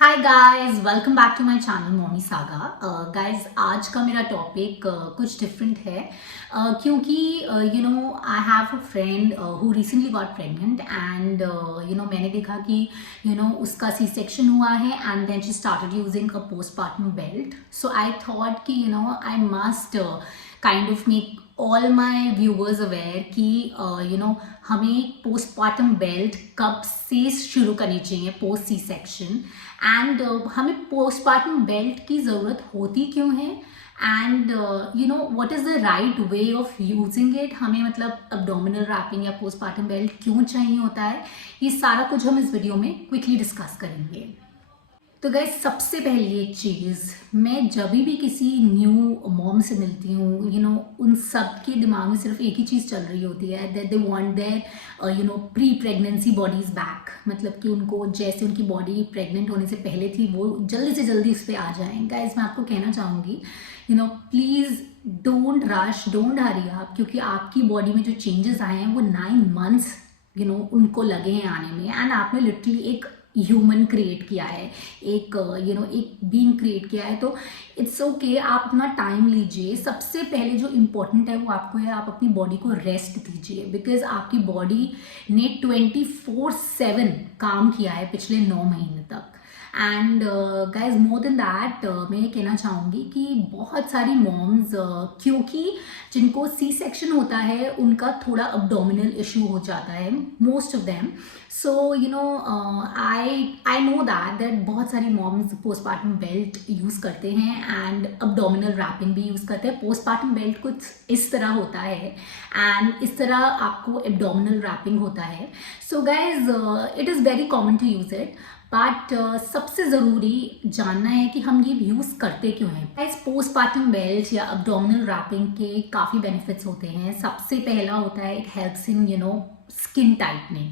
Hi guys, welcome back to my channel Mommy Saga. Guys, आज का मेरा topic कुछ डिफरेंट है क्योंकि I have a friend who recently got pregnant and मैंने देखा कि उसका सी सेक्शन हुआ है and then she started using a postpartum belt. So I thought कि I must kind of make all my viewers aware कि हमें postpartum belt कब से शुरू करनी चाहिए पोस्ट सी सेक्शन एंड हमें पोस्टपार्टम बेल्ट की ज़रूरत होती क्यों है and what is the right way of using it. हमें मतलब अब्डोमिनल रैपिंग या पोस्टपार्टम बेल्ट क्यों चाहिए होता है, ये सारा कुछ हम इस वीडियो में क्विकली डिस्कस करेंगे. तो गाइस, सबसे पहली एक चीज़, मैं जब भी किसी न्यू मॉम से मिलती हूँ उन सब के दिमाग में सिर्फ एक ही चीज़ चल रही होती है that they want their pre pregnancy bodies back. मतलब कि उनको जैसे उनकी बॉडी प्रेग्नेंट होने से पहले थी वो जल्दी से जल्दी उस पर आ जाएं. गाइस, मैं आपको कहना चाहूँगी please don't rush, don't hurry up, क्योंकि आपकी बॉडी में जो चेंजेस आए हैं वो 9 मंथ्स उनको लगे हैं आने में एंड आपने लिटरली एक ह्यूमन क्रिएट किया है, एक एक बीइंग क्रिएट किया है. तो इट्स ओके, आप अपना टाइम लीजिए. सबसे पहले जो इम्पोर्टेंट है वो आपको है, आप अपनी बॉडी को रेस्ट दीजिए बिकॉज आपकी बॉडी ने 24/7 काम किया है पिछले 9 महीने तक. And guys, more than that मैं ये कहना चाहूँगी कि बहुत सारी मॉम्स क्योंकि जिनको सी सेक्शन होता है उनका थोड़ा अब्डोमिनल इशू हो जाता है, most of them. So I know that बहुत सारी मॉम्स पोस्टपार्टम बेल्ट यूज़ करते हैं एंड अब्डोमिनल रैपिंग भी यूज़ करते हैं. पोस्टपार्टम बेल्ट कुछ इस तरह होता है एंड इस तरह आपको एब्डोमिनल रैपिंग होता है. So guys, it is very common to use it. But सबसे ज़रूरी जानना है कि हम ये यूज़ करते क्यों हैं. इस पोस्टपार्टम बेल्ट या अब्डोमिनल रैपिंग के काफ़ी बेनिफिट्स होते हैं. सबसे पहला होता है it helps in skin tightening.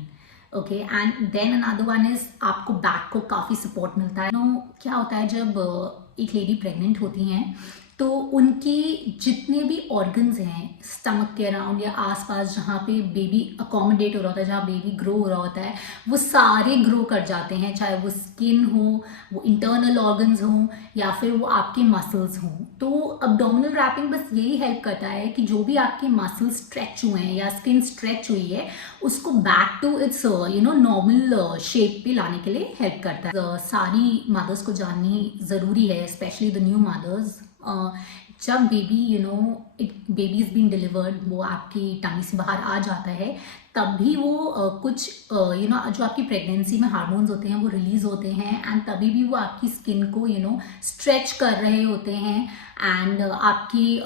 Okay, and then another one is आपको बैक को काफ़ी सपोर्ट मिलता है. क्या होता है जब एक लेडी प्रेग्नेंट होती हैं तो उनकी जितने भी ऑर्गन्स हैं स्टमक के अराउंड या आसपास जहाँ पे बेबी अकोमोडेट हो रहा होता है, जहाँ बेबी ग्रो हो रहा होता है, वो सारे ग्रो कर जाते हैं, चाहे वो स्किन हो, वो इंटरनल ऑर्गन्स हों या फिर वो आपके मसल्स हों. तो अब्डोमिनल रैपिंग बस यही हेल्प करता है कि जो भी आपके मसल्स स्ट्रेच हुए हैं या स्किन स्ट्रेच हुई है उसको back to its normal shape पे लाने के लिए हेल्प करता है. सारी मदर्स को जाननी ज़रूरी है, स्पेशली द न्यू मदर्स. जब baby baby is been delivered, वो आपकी टमी से बाहर आ जाता है, तब भी वो कुछ जो आपकी प्रेगनेंसी में हार्मोन्स होते हैं वो रिलीज होते हैं एंड तभी भी वो आपकी स्किन को स्ट्रेच कर रहे होते हैं एंड आपकी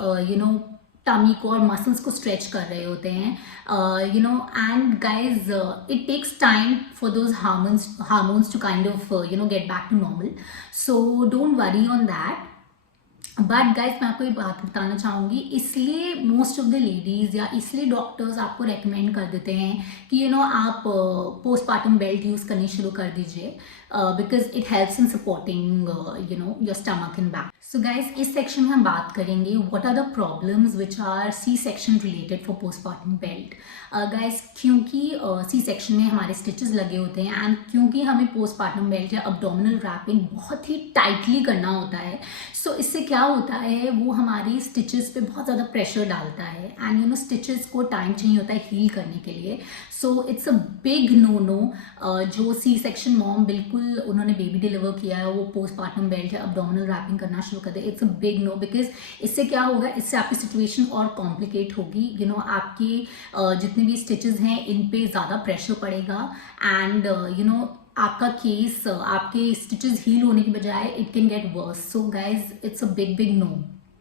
टमी को और मसल्स को स्ट्रेच कर रहे होते हैं. And guys, it takes time for those hormones to kind of get back to normal. So don't worry on that. But guys, मैं आपको ये बात बताना चाहूँगी, इसलिए मोस्ट ऑफ द लेडीज़ या इसलिए डॉक्टर्स आपको रेकमेंड कर देते हैं कि आप पोस्टपार्टम बेल्ट यूज़ करनी शुरू कर दीजिए because it helps in supporting your stomach and back. So guys, इस सेक्शन में हम बात करेंगे what are the problems which are C section related for postpartum belt. Guys, क्योंकि सी सेक्शन में हमारे स्टिचेस लगे होते हैं एंड क्योंकि हमें पोस्टपार्टम बेल्ट या अब्डोमिनल रैपिंग बहुत ही टाइटली करना होता है, सो इससे क्या होता है वो हमारी स्टिचेस पे बहुत ज़्यादा प्रेशर डालता है एंड स्टिचेस को टाइम चाहिए होता है हील करने के लिए. So it's a big no. जो सी सेक्शन मॉम बिल्कुल उन्होंने बेबी डिलीवर किया है वो पोस्टपार्टम बेल्ट या अब्डोमिनल रैपिंग करना शुरू कर दे, it's a big no. Because इससे क्या होगा, इससे आपकी सिचुएशन और कॉम्प्लिकेट होगी. आपके जितने भी स्टिचेस हैं इन पे ज़्यादा प्रेशर पड़ेगा एंड आपका केस, आपके स्टिचेस हील होने की बजाय it can get worse. So guys, it's a big no.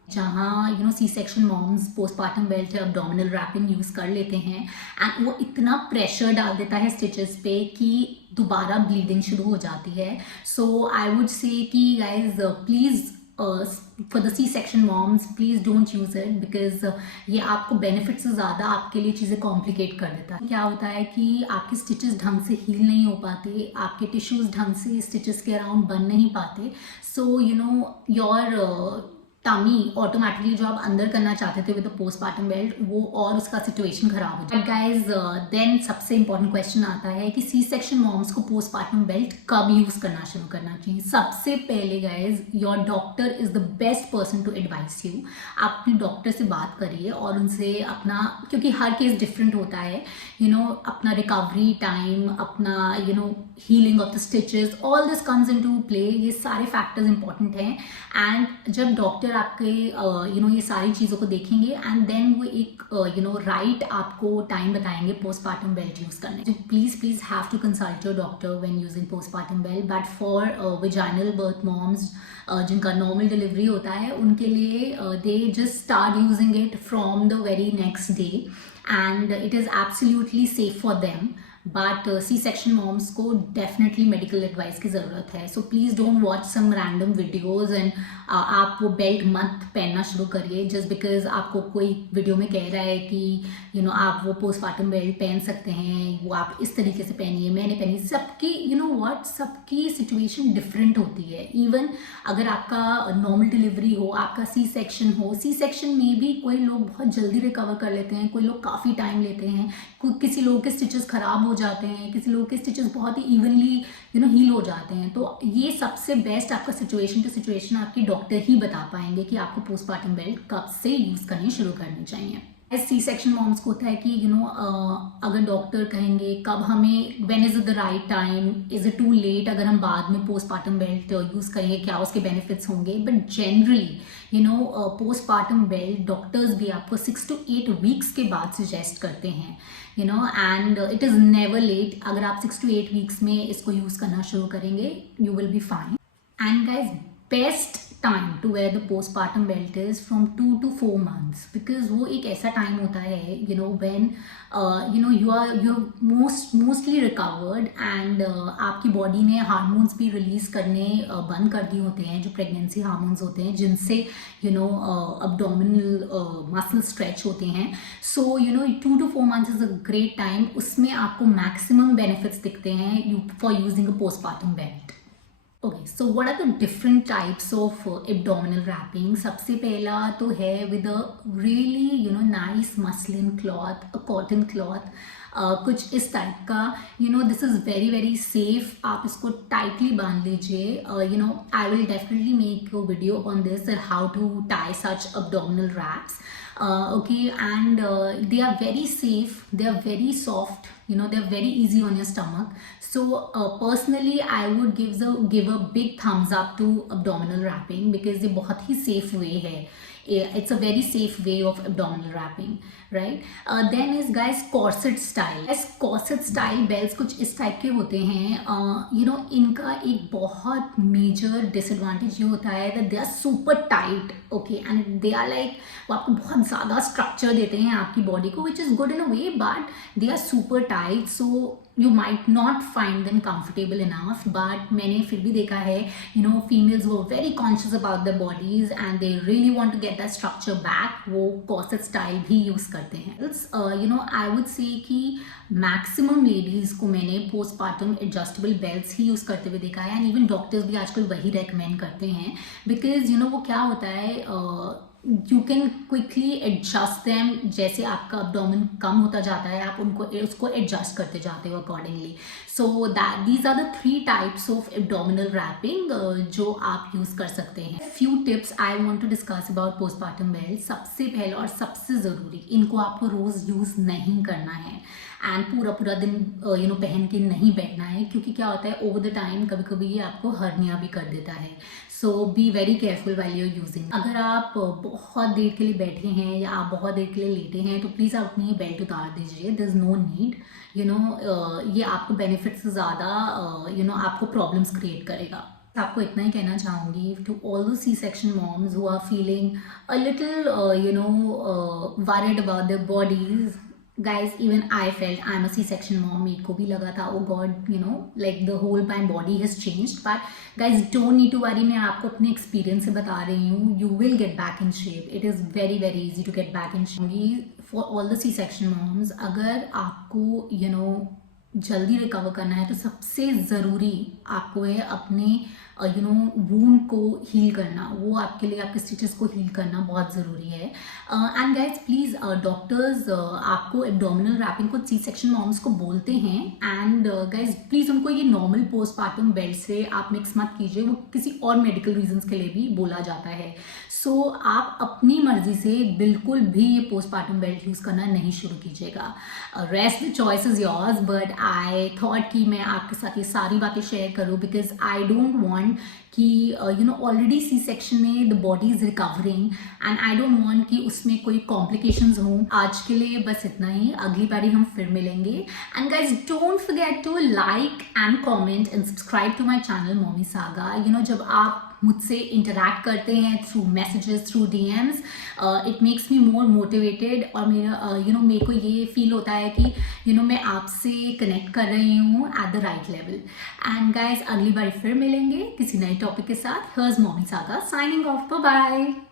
जहाँ C section moms postpartum belt या अब्डोमिनल रैपिंग यूज़ कर लेते हैं एंड वो इतना प्रेशर डाल देता है स्टिचेस पे कि दोबारा ब्लीडिंग शुरू हो जाती है. सो आई वुड से कि guys, please for the C section moms please don't use it because ये आपको बेनिफिट से ज़्यादा आपके लिए चीज़ें कॉम्प्लिकेट कर देता है. क्या होता है कि आपके स्टिचेस ढंग से हील नहीं हो पाते, आपके टिश्यूज़ ढंग से स्टिचेस के अराउंड बन नहीं पाते. सो योर टमी ऑटोमेटिकली जो आप अंदर करना चाहते थे विद द पोस्टपार्टम बेल्ट, वो और उसका सिचुएशन खराब हो जाए। गाइज देन सबसे इंपॉर्टेंट क्वेश्चन आता है कि सी सेक्शन मॉम्स को पोस्टपार्टम बेल्ट कब यूज करना शुरू करना चाहिए। सबसे पहले guys your doctor is the best person to advise you. आप अपने डॉक्टर से बात करिए और उनसे अपना, क्योंकि हर केस डिफरेंट होता है, अपना रिकवरी टाइम, अपना healing of the stitches, all this comes in to play. ये सारे फैक्टर्स इंपॉर्टेंट हैं एंड जब डॉक्टर आपके ये सारी चीज़ों को देखेंगे एंड देन वो एक राइट आपको टाइम बताएंगे पोस्टपार्टम बेल्ट यूज़ करने। तो please have to consult your doctor when using postpartum belt. But for vaginal birth moms जिनका नॉर्मल डिलीवरी होता है, उनके लिए they just start using it from the very next day and it is absolutely safe for them. But C section moms को definitely medical advice की ज़रूरत है। So please don't watch some random videos and आप वो belt मत पहनना शुरू करिए जस्ट बिकॉज आपको कोई वीडियो में कह रहा है कि आप वो पोस्टपार्टम बेल्ट पहन सकते हैं, वो आप इस तरीके से पहनिए, मैंने पहनी। सबकी सबकी सिचुएशन डिफरेंट होती है। इवन अगर आपका नॉर्मल डिलीवरी हो, आपका सी सेक्शन हो, सी सेक्शन में भी कोई लोग बहुत जल्दी रिकवर कर लेते हैं, कोई लोग काफ़ी टाइम लेते हैं, किसी लोगों के स्टिचेस खराब हो जाते हैं, किसी लोगों के स्टिचेस बहुत ही इवनली हील हो जाते हैं। तो ये सबसे बेस्ट आपका सिचुएशन टू सिचुएशन आपकी डॉक्टर ही बता पाएंगे कि आपको पोस्टपार्टम बेल्ट कब से यूज़ करनी शुरू करनी चाहिए। सी सेक्शन मॉम्स को होता है कि अगर डॉक्टर कहेंगे कब हमें, when is it the right time, is it too late अगर हम बाद में पोस्टपार्टम बेल्ट यूज़ करेंगे, क्या उसके बेनिफिट्स होंगे। But generally postpartum belt doctors भी आपको 6 to 8 वीक्स के बाद सजेस्ट करते हैं, and it is never late. अगर आप 6 to 8 वीक्स में इसको यूज़ करना शुरू करेंगे, you will be fine. And guys best time to wear the postpartum belt is from 2 to 4 months, because वो एक ऐसा टाइम होता है when you are mostly recovered and आपकी बॉडी ने हार्मोन्स भी रिलीज करने बंद कर दिए होते हैं, जो प्रेगनेंसी हार्मोन्स होते हैं जिनसे अब्डोमिनल मसल स्ट्रेच होते हैं। So 2 to 4 months is a great time. उसमें आपको मैक्सिमम बेनिफिट्स दिखते हैं for using a postpartum belt. Okay, so what are the different types of abdominal wrapping. सबसे पहला तो है with a really nice muslin cloth, a cotton cloth, कुछ इस टाइप का। This is very very safe. आप इसको टाइटली बांध लीजिए। I will definitely make a video on this that how to tie such abdominal wraps. Okay, and they are very safe, they are very soft, they are very easy on your stomach. So personally I would give a big thumbs up to abdominal wrapping because ये बहुत ही safe way है। It's a very safe way of abdominal wrapping, right? Then is guys corset style. As corset style belts कुछ इस type के होते हैं। इनका एक बहुत मेजर डिसएडवांटेज ये होता है that they are super tight, okay, and they are like वो आपको बहुत ज़्यादा स्ट्रक्चर देते हैं आपकी बॉडी को, which is good in a way, but they are super tight, so you might not find them comfortable enough. But मैंने फिर भी देखा है females who are very conscious about their bodies and they really want to get that structure back, वो corset style भी use करते हैं। I would say कि मैक्सिमम लेडीज़ को मैंने पोस्टपार्टम एडजस्टेबल बेल्ट्स ही यूज़ करते हुए देखा है एंड इवन डॉक्टर्स भी आजकल वही रेकमेंड करते हैं बिकॉज वो क्या होता है, you can quickly adjust them. जैसे आपका अब्डोमेन कम होता जाता है, आप उसको एडजस्ट करते जाते हो accordingly. So that these are the 3 types of abdominal wrapping जो आप यूज़ कर सकते हैं। Few tips I want to discuss about postpartum belt. सबसे पहले और सबसे ज़रूरी, इनको आपको रोज़ यूज़ नहीं करना है एंड पूरा दिन पहन के नहीं बैठना है, क्योंकि क्या होता है ओवर द टाइम कभी कभी ये आपको हर्निया भी कर देता है। So be very careful while you are using. अगर आप बहुत देर के लिए बैठे हैं या आप बहुत देर के लिए लेटे हैं तो प्लीज़ आप अपनी बेल्ट उतार दीजिए। देयर इज़ नो नीड, ये आपको बेनिफिट से ज़्यादा आपको प्रॉब्लम्स क्रिएट करेगा। आपको इतना ही कहना चाहूँगी to all the C section moms who are feeling a little worried about their bodies. Guys, even I felt I'm a C-section mom. मेरे को भी लगा था oh God, like the whole my body has changed. But guys, don't need to worry. मैं आपको अपने experience से बता रही हूँ. You will get back in shape. It is very very easy to get back in shape. For all the C-section moms, अगर आपको जल्दी रिकवर करना है तो सबसे ज़रूरी आपको है अपने वूंड को हील करना। वो आपके लिए आपके स्टिचेस को हील करना बहुत ज़रूरी है। एंड गाइज प्लीज़, डॉक्टर्स आपको एब्डोमिनल रैपिंग को सी सेक्शन मॉम्स को बोलते हैं। एंड गाइज प्लीज़ उनको ये नॉर्मल पोस्टपार्टम बेल्ट से आप मिक्स मत कीजिए, वो किसी और मेडिकल रीजंस के लिए भी बोला जाता है। सो आप अपनी मर्जी से बिल्कुल भी ये पोस्टपार्टम बेल्ट यूज़ करना नहीं शुरू कीजिएगा। Rest the choice is yours, but I thought कि मैं आपके साथ ये सारी बातें शेयर करूँ बिकॉज आई डोंट वांट कि ऑलरेडी सी सेक्शन में the body is recovering and I don't want कि उसमें कोई कॉम्प्लिकेशंस हों। आज के लिए बस इतना ही, अगली बारी हम फिर मिलेंगे। And guys don't forget to like and comment and subscribe to my channel Mommy Saga. जब आप मुझसे इंटरैक्ट करते हैं through messages, through DMs, it makes me more motivated और मेरा मेरे को ये फील होता है कि मैं आपसे कनेक्ट कर रही हूँ at the right level. And guys अगली बार फिर मिलेंगे किसी नए टॉपिक के साथ। Here's Mommy Saga signing off, bye bye.